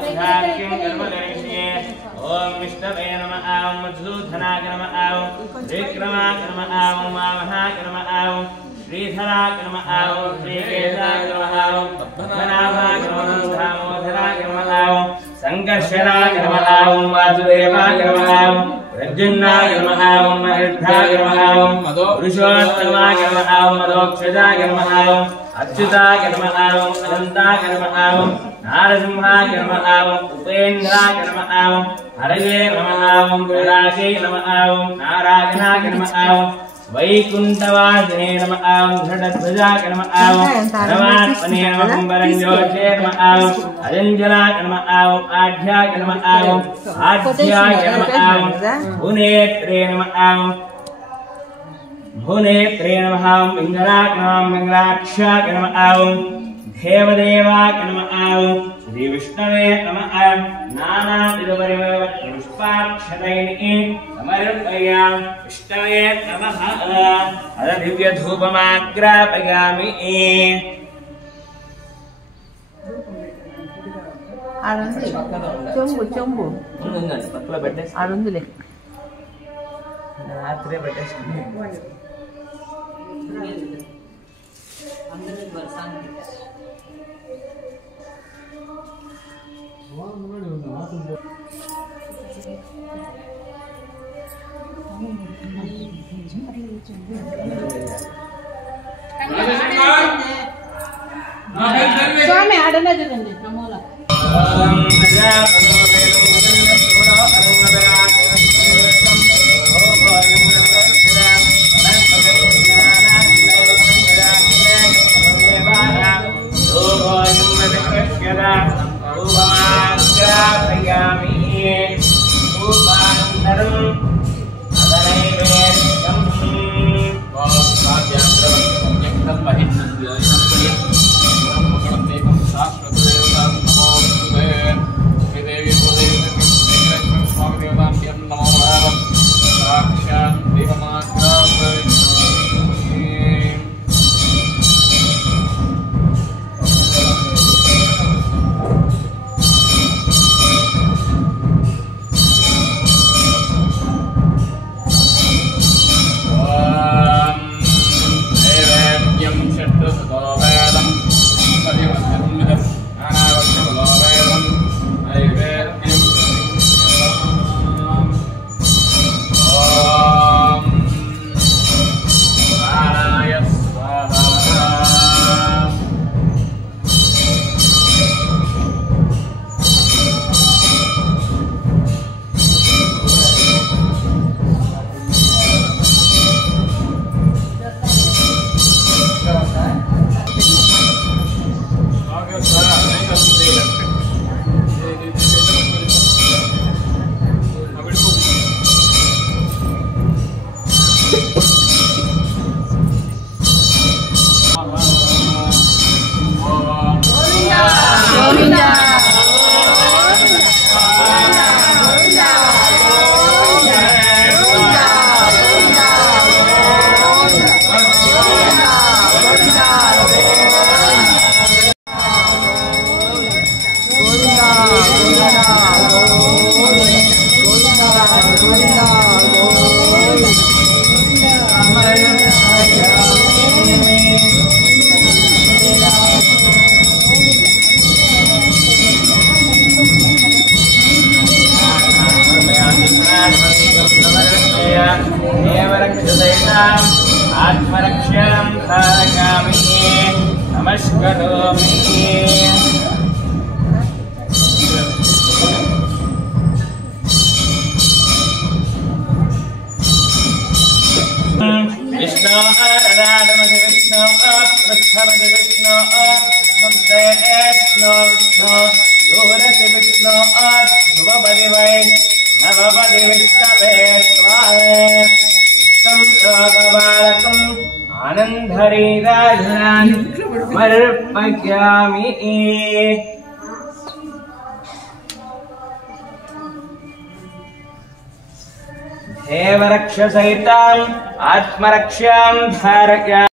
उद्धाक्यं कर्म करिष्ये ओम विष्णवे नमः ओम मधुसूदनाय नमः ओम विक्रमाय नमः ओम वामनाय नमः ओम श्रीधराय नमः ओम श्रीकेशाय नमः ओम पद्मनाभाय नमः दामोदराय नमः ओम संकर्षणाय नमः ओम वासुदेवाय नमः ओम प्रद्युम्नाय नमः ओम महेशाय नमः ओम पुरुषोत्तमाय नमः ओम मदोक्षजाय नमः ओम अच्युताय नमः ओम अनंताय नमः ओम नारसिंहाय नमः ओम उपेन्द्राय नमः ओम हरये नमः ओम कैलासे नमः ओम नारायणाय नमः ओम वैकुंठवासिने नमः ओम धृतध्वजाय नमः ओम नमात्मने नमः कुंभरञ्जोषे नमः ओम अजञ्जलाय नमः ओम आढ्याय नमः ओम आढ्याय नमः ओम भुवनेत्रे नमः ओम भुवनेत्रे नमः ओम पिङ्गलाय नमः पिङ्गलाक्षाय नमः ओम देवदेवाय नमः ओम श्री विष्णवे नमः ओम नानाविधपरिमलपुष्पाक्षतैः समर्पयामि विष्णवे नमः अद दिव्यधूपमाग्रापयामि చెంబు పక్కలో పెట్టేసి ఆడుందిలే రాత్రే పెట్టేసి స్వామి ఆడనే చూడండి నమోల आत्मरक्षां धारयामि नमस्करोमि विष्णु आराधमसि विष्णु पृष्ठमसि विष्णु विष्णु दूरसि विष्णु ध्रुवपदि वै नवपदि विष्णवे स्वाहा आनंदरीराजनान् समर्पयामि देवरक्षसहिताम् आत्मरक्षां धारयामि।